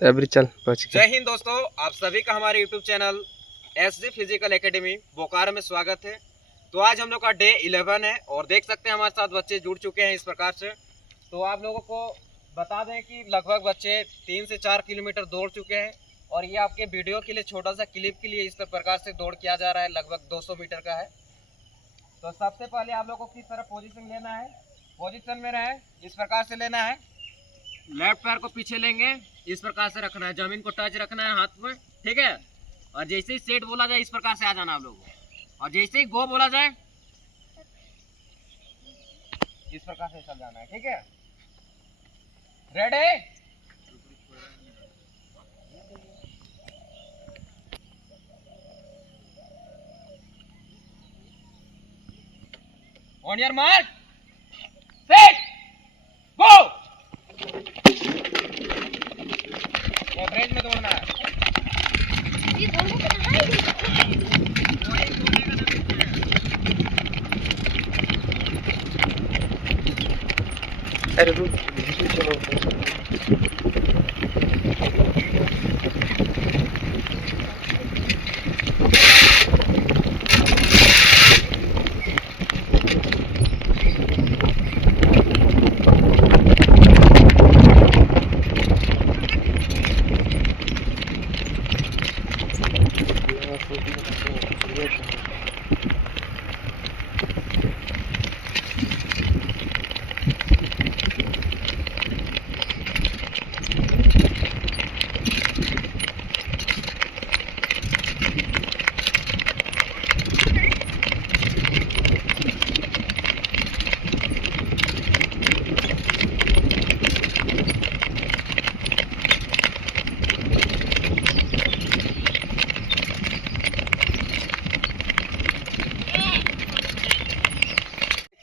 अभी चल बच जय हिंद दोस्तों, आप सभी का हमारे YouTube channel SD physical academy Bokaro में स्वागत है। तो आज हम लोग का डे 11 है और देख सकते हैं हमारे साथ बच्चे जुड़ चुके हैं इस प्रकार से। तो आप लोगों को बता दें कि लगभग बच्चे 3 से 4 किलोमीटर दौड़ चुके हैं और ये आपके वीडियो के लिए छोटा सा क्लिप के लिए इस प्रकार से दौड़ किया जा रहा है, लगभग 200 मीटर का है। तो सबसे पहले आप लोगों को किस तरह पोजिशन लेना है, पोजिशन में रहे इस प्रकार से लेना है। लेफ्ट पैर को पीछे लेंगे, इस प्रकार से रखना है, जमीन को टच रखना है हाथ में, ठीक है। और जैसे ही सेट बोला जाए इस प्रकार से आ जाना आप लोगों को, और जैसे ही गो बोला जाए इस प्रकार से चल जाना है, ठीक है। Ready, on your mark, set, go. Average में दौड़ना है। अरे रुक चलो।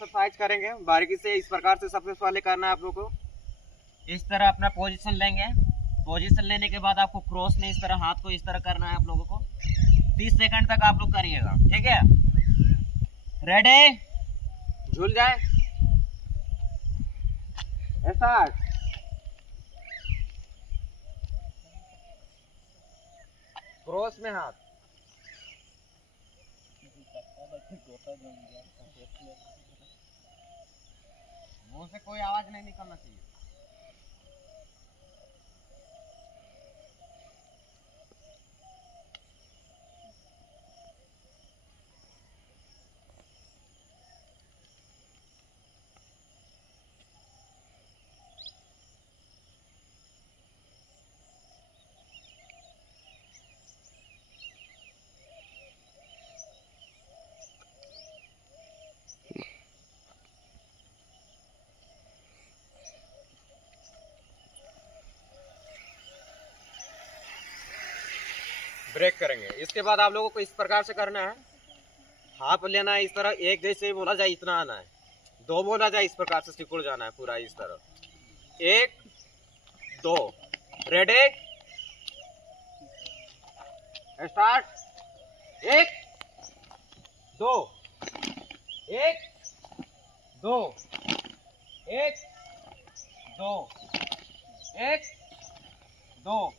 एक्सरसाइज करेंगे बारीकी से, इस प्रकार से सबसे पहले करना है आप लोगों को। इस तरह अपना पोजीशन लेंगे, पोजीशन लेने के बाद आपको क्रॉस में इस तरह हाथ को इस तरह करना है आप लोगों को। 30 सेकंड तक आप लोग करिएगा, ठीक है। रेडी, झूल जाए, स्टार्ट। क्रॉस में हाथ, मुंह से कोई आवाज नहीं निकलना चाहिए। ब्रेक करेंगे। इसके बाद आप लोगों को इस प्रकार से करना है, हाथ लेना है इस तरह, एक जैसे बोला जाए इतना आना है, दो बोला जाए इस प्रकार से सिकुड़ जाना है पूरा इस तरह, 1 2। Ready, start. 1 2, 1 2, 1 2, 1 2,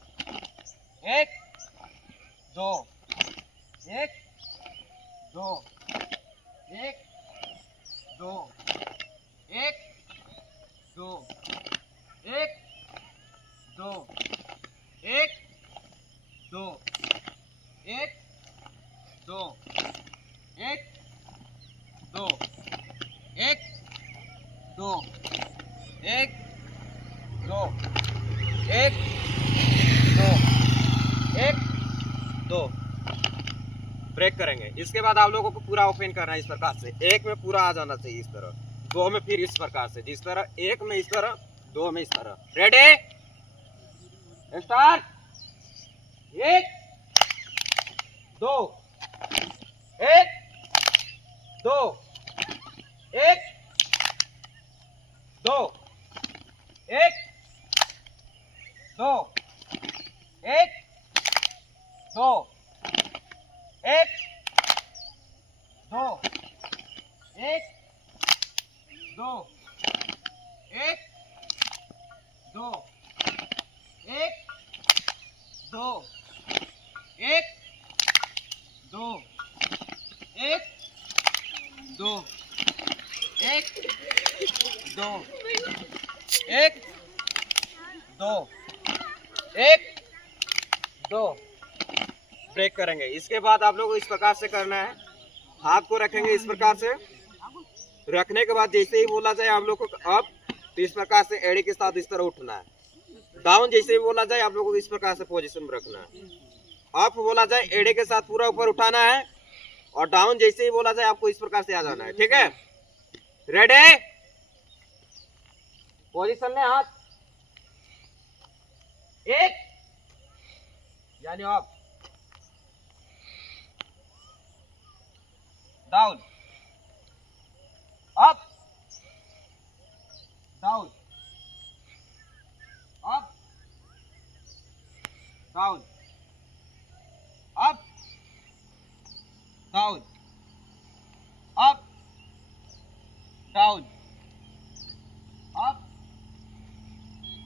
1 2, 1 2, 1 2, 1 2, 1 2, 1 2, 1 2, 1 2, 1 2, 1 2, 1 2, 1 2। ब्रेक करेंगे। इसके बाद आप लोगों को पूरा ओपन करना है इस प्रकार से, 1 में पूरा आ जाना चाहिए इस तरह, 2 में फिर इस प्रकार से, जिस तरह 1 में इस तरह, 2 में इस तरह। Ready, start. 1 2, 1 2, 1 2, 1 2, 1 2, 1 2, 1 2, 1 2, 1 2 1 2 1 2 ब्रेक करेंगे। इसके बाद आप लोगों को इस प्रकार से करना है, हाथ को रखेंगे इस प्रकार से। रखने के बाद जैसे ही बोला जाए आप लोगों को अप, तो इस प्रकार से एड़ी के साथ इस तरह उठना है। डाउन जैसे ही बोला जाए आप लोगों को इस प्रकार से पोजीशन में रखना है। अप बोला जाए एड़ी के साथ पूरा ऊपर उठाना है, और डाउन जैसे ही बोला जाए आपको इस प्रकार से आ जाना है। ठीक है, रेडी, पोजीशन में हाथ, एक यानी up, down, up, down, up, down, up, down, up, down, up,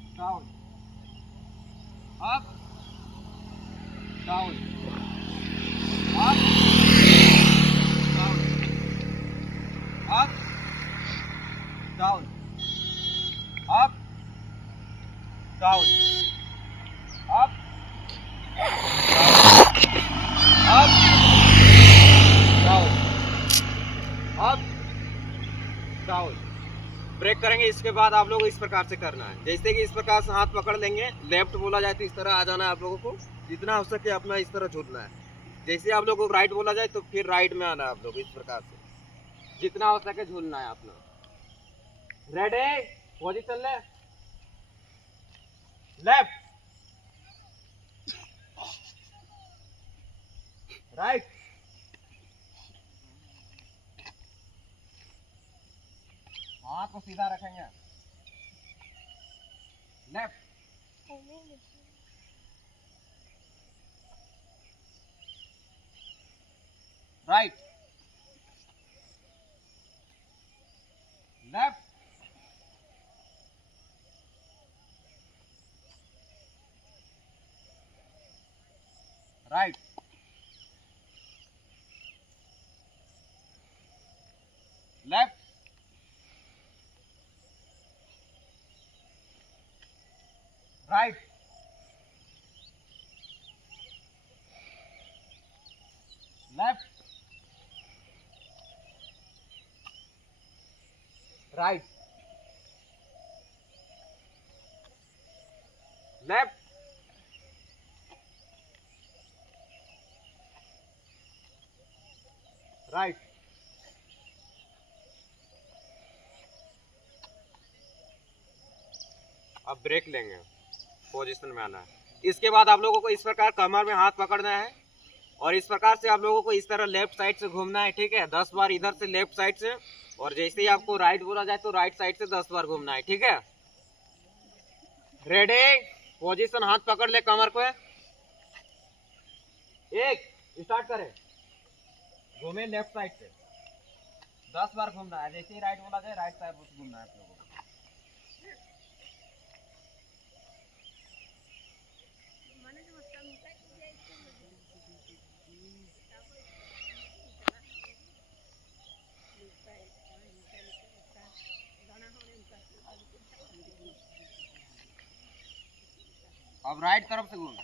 down, up, down, up, down, up, down, up, up, down, up, down. Break करेंगे। इसके बाद आप लोग इस प्रकार से करना है, जैसे कि इस प्रकार से हाथ पकड़ लेंगे। लेफ्ट बोला जाए तो इस तरह आ जाना है आप लोगों को, जितना हो सके अपना इस तरह झूलना है। जैसे आप लोगों को राइट बोला जाए तो फिर राइट में आना है आप लोग, इस प्रकार से जितना हो सके झूलना है अपना। रेडी, पोजीशन ले, लेफ्ट, राइट, हाथ को सीधा रखेंगे, left, right, left, right, left, right, left, right, left, right. अब ब्रेक लेंगे, पोजीशन में आना है। इसके बाद आप लोगों को इस प्रकार कमर में हाथ पकड़ना है, और इस प्रकार से आप लोगों को इस तरह लेफ्ट साइड से घूमना है। ठीक है, 10 बार इधर से लेफ्ट साइड से, और जैसे ही आपको राइट बोला जाए तो राइट साइड से 10 बार घूमना है। ठीक है, रेडी, पोजीशन, हाथ पकड़ ले कमर को, एक, स्टार्ट करें, घूमे लेफ्ट साइड से 10 बार घूमना है। जैसे ही राइट बोला जाए राइट साइड घूमना है आप लोगों को। अब राइट तरफ से घूमना,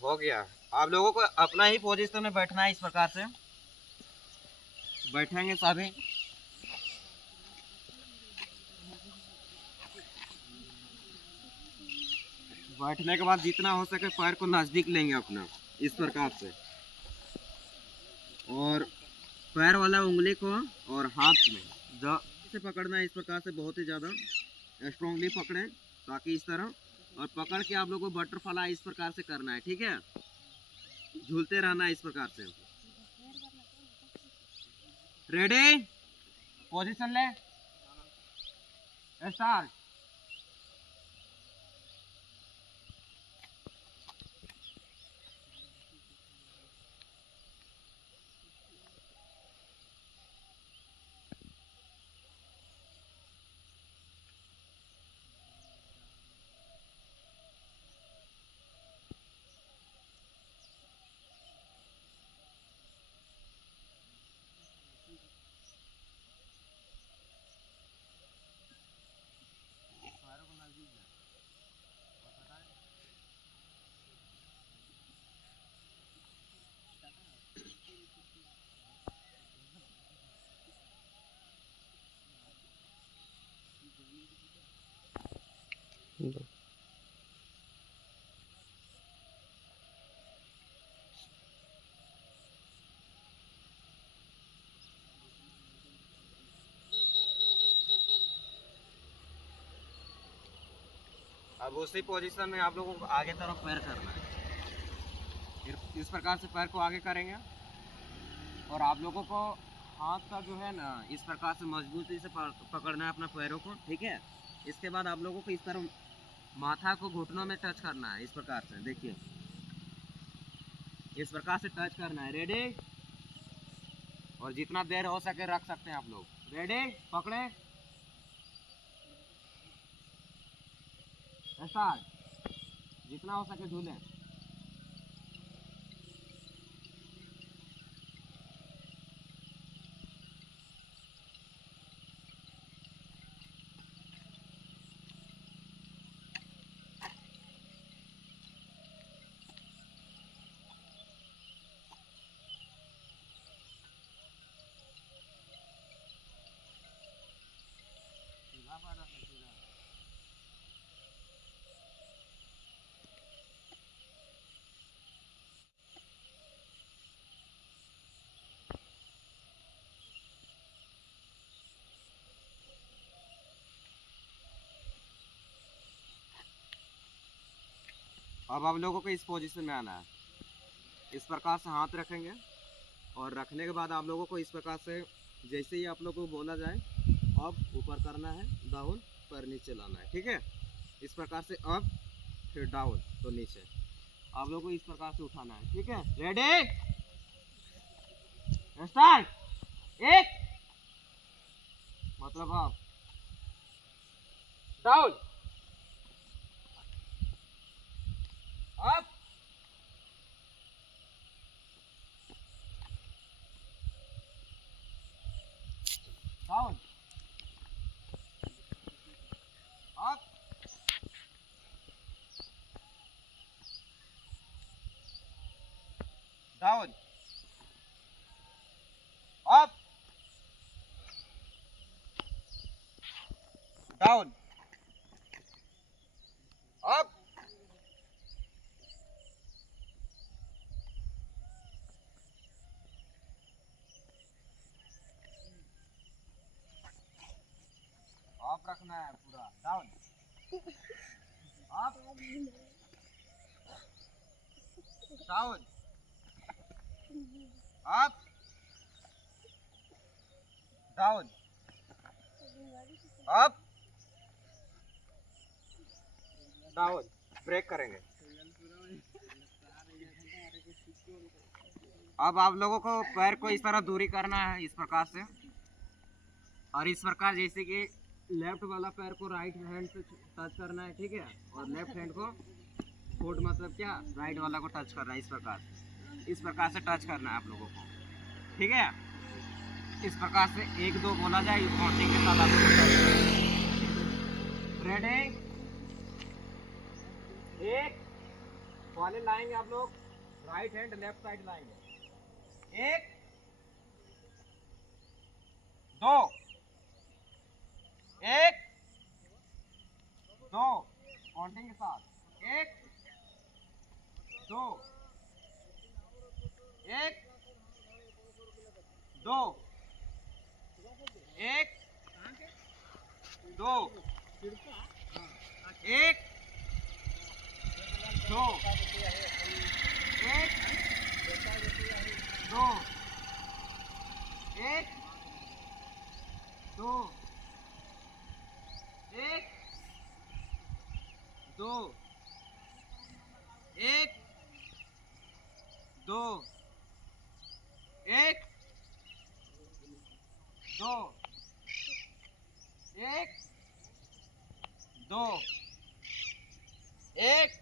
हो गया। आप लोगों को अपना ही पोजीशन में बैठना है। इस प्रकार से बैठेंगे सभी। बैठने के बाद जितना हो सके पैर को नजदीक लेंगे अपना, इस प्रकार से, और पैर वाला उंगली को और हाथ में से पकड़ना है। इस प्रकार से बहुत ही ज़्यादा स्ट्रॉन्गली पकड़ें, ताकि इस तरह, और पकड़ के आप लोगों को बटरफ्लाई इस प्रकार से करना है। ठीक है, झूलते रहना है इस प्रकार से। रेडी, पोजीशन ले, स्टार्ट। दो। अब उसी पोजीशन में आप लोगों को आगे तरफ पैर करना है। फिर इस प्रकार से पैर को आगे करेंगे और आप लोगों को हाथ का जो है ना इस प्रकार से मजबूती से पकड़ना है अपना पैरों को, ठीक है। इसके बाद आप लोगों को इस तरह माथा को घुटनों में टच करना है, इस प्रकार से देखिए, इस प्रकार से टच करना है। रेडी? और जितना देर हो सके रख सकते हैं आप लोग। रेडी? पकड़े, स्टार्ट। जितना हो सके झूलें। अब आप लोगों को इस पोजीशन में आना है। इस प्रकार से हाथ रखेंगे और रखने के बाद आप लोगों को इस प्रकार से जैसे ही आप लोगों को बोला जाए अप ऊपर करना है, डाउन पर नीचे लाना है, ठीक है। इस प्रकार से अप फिर डाउन तो नीचे, आप लोगों को इस प्रकार से उठाना है, ठीक है। रेडी? स्टार्ट। एक मतलब up, down, up, down, up, down, up, down, up, up रखना है पूरा, down, up, down, up, down, up, down. Break करेंगे। अब आप लोगों को पैर को इस तरह दूरी करना है, इस प्रकार से, और इस प्रकार जैसे कि लेफ्ट वाला पैर को राइट हैंड से टच करना है, ठीक है, और लेफ्ट हैंड को फुट मतलब क्या राइट वाला को टच करना है, इस प्रकार से टच करना है आप लोगों को, ठीक है। इस प्रकार से 1 2 बोला जाए काउंटिंग के साथ आप लोगों को। रेडी? एक वाले लाएंगे आप लोग, राइट हैंड लेफ्ट साइड लाएंगे, 1 2, 1 2 काउंटिंग के साथ, 1 2 1 2 1 2 1 2 1 2 1 2 1 2 1 2 1 2 1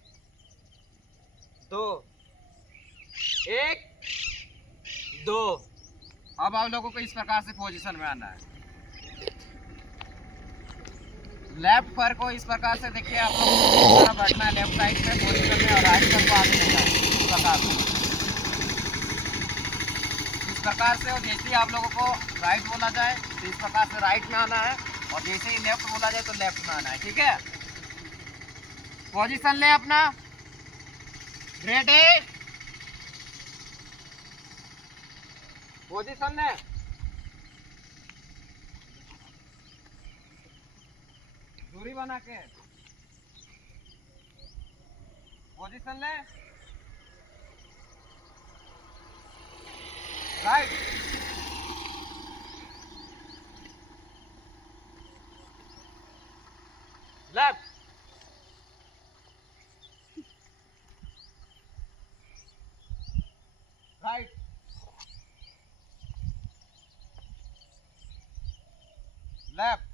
2 1 2। अब आप लोगों को इस प्रकार से पोजीशन में आना है। लेफ्ट पैर को इस प्रकार से देखिए आप लोग इस तरह बैठना है लेफ्ट साइड में पोजीशन में, और राइट पैर को आगे लेना है इस प्रकार से। इस प्रकार से, और जैसे ही आप लोगों को राइट बोला जाए तो इस प्रकार से राइट में आना है, और जैसे ही लेफ्ट बोला जाए तो लेफ्ट में आना है। ठीक है, पोजीशन ले अपना, रेडी, पोजीशन ले, दूरी बना के पोजीशन ले, right, left, right, left,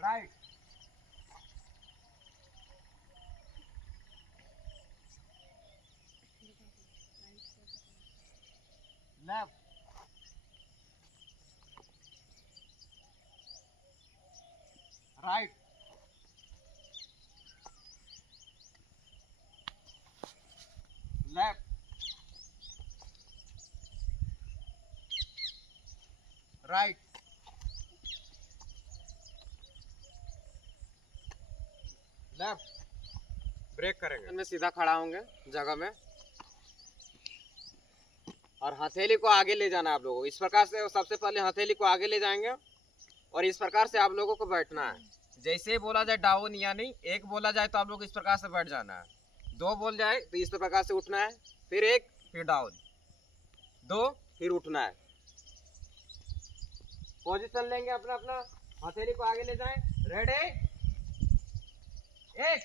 right, left, right, left, right, left. Break करेंगे, में सीधा खड़ा होंगे जगह में, और हथेली को आगे ले जाना है आप लोगों को इस प्रकार से। सबसे पहले हथेली को आगे ले जाएंगे, और इस प्रकार से आप लोगों को बैठना है। जैसे ही बोला जाए डाउन, यानी एक बोला जाए तो आप लोग इस प्रकार से बैठ जाना है, दो बोल जाए तो इस प्रकार से उठना है, फिर एक, फिर डाउन, दो, फिर उठना है। पोजीशन लेंगे अपना अपना, हथेली को आगे ले जाएं, रेडी, एक,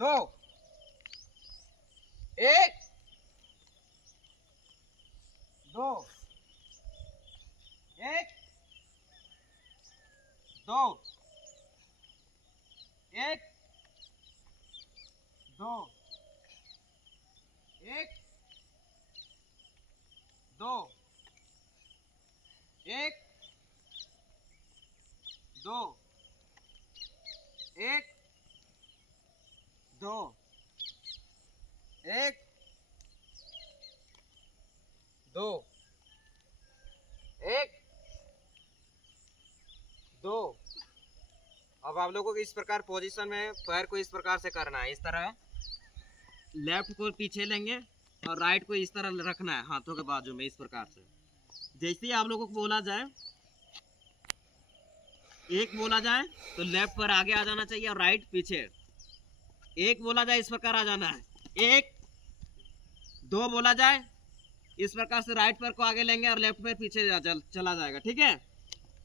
दो, एक, दो, एक, दो, एक, दो, एक, दो, एक, दो, एक, दो, एक, दो, एक, दो। अब आप लोगों को इस प्रकार पोजीशन में पैर को इस प्रकार से करना है, इस तरह लेफ्ट को पीछे लेंगे और राइट को इस तरह रखना है हाथों के बाजू में इस प्रकार से। जैसे ही आप लोगों को बोला जाए, एक बोला जाए तो लेफ्ट पर आगे आ जाना चाहिए और राइट पीछे। एक बोला जाए इस प्रकार आ जाना है, एक, दो बोला जाए इस प्रकार से राइट पैर को आगे लेंगे और लेफ्ट पैर पीछे चला जाएगा। ठीक है,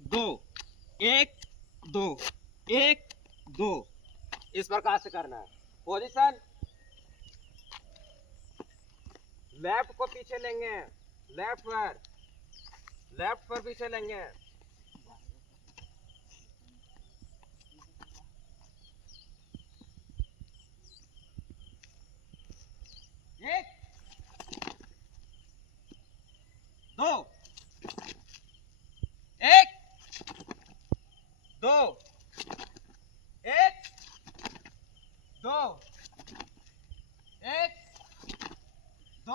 दो, एक, दो, एक, दो, इस प्रकार से करना है। पोजीशन, लेफ्ट को पीछे लेंगे, लेफ्ट पर पीछे लेंगे, एक, दो, एक, दो, एक, दो, एक,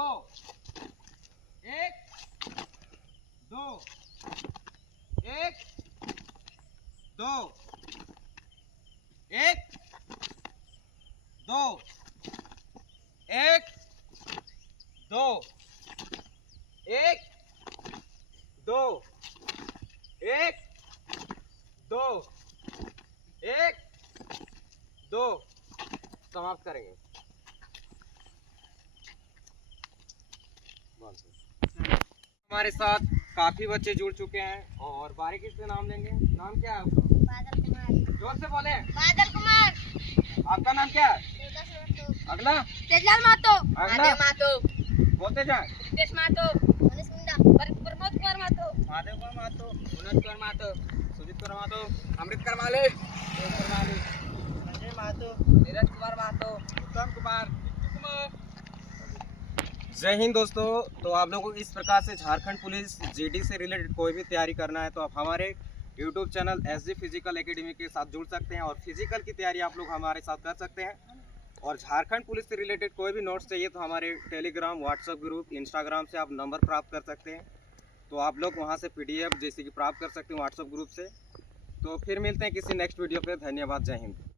दो, एक, दो, एक, दो, एक, दो, एक, दो, एक, दो, एक, दो, एक, दो, समाप्त करेंगे। हमारे साथ काफ़ी बच्चे जुड़ चुके हैं और बारीकी से नाम लेंगे। नाम क्या है आपका? बादल कुमार। जोर से बोले। बादल कुमार। आपका नाम क्या है? अगला तेजलाल महतो। अगला महतो। बोलते जाए। रितेश महतो। मनीष मुंडा। प्रमोद कुमार महतो। महादेव कुमार महतो, उन्नत कुमार महतो, सुजीत कुमार महतो, अमृत करमाले, संजय महतो, नीरज कुमार महतो, उत्तम कुमार। जय हिंद दोस्तों। तो आप लोगों को इस प्रकार से झारखंड पुलिस जीडी से रिलेटेड कोई भी तैयारी करना है तो आप हमारे YouTube channel SG physical academy के साथ जुड़ सकते हैं और फिजिकल की तैयारी आप लोग हमारे साथ कर सकते हैं। और झारखंड पुलिस से रिलेटेड कोई भी नोट्स चाहिए तो हमारे टेलीग्राम, व्हाट्सएप ग्रुप, इंस्टाग्राम से आप नंबर प्राप्त कर सकते हैं। तो आप लोग वहां से पीडीएफ जैसे कि प्राप्त कर सकते हैं व्हाट्सएप ग्रुप से। तो फिर मिलते हैं किसी नेक्स्ट वीडियो पे। धन्यवाद। जय हिंद।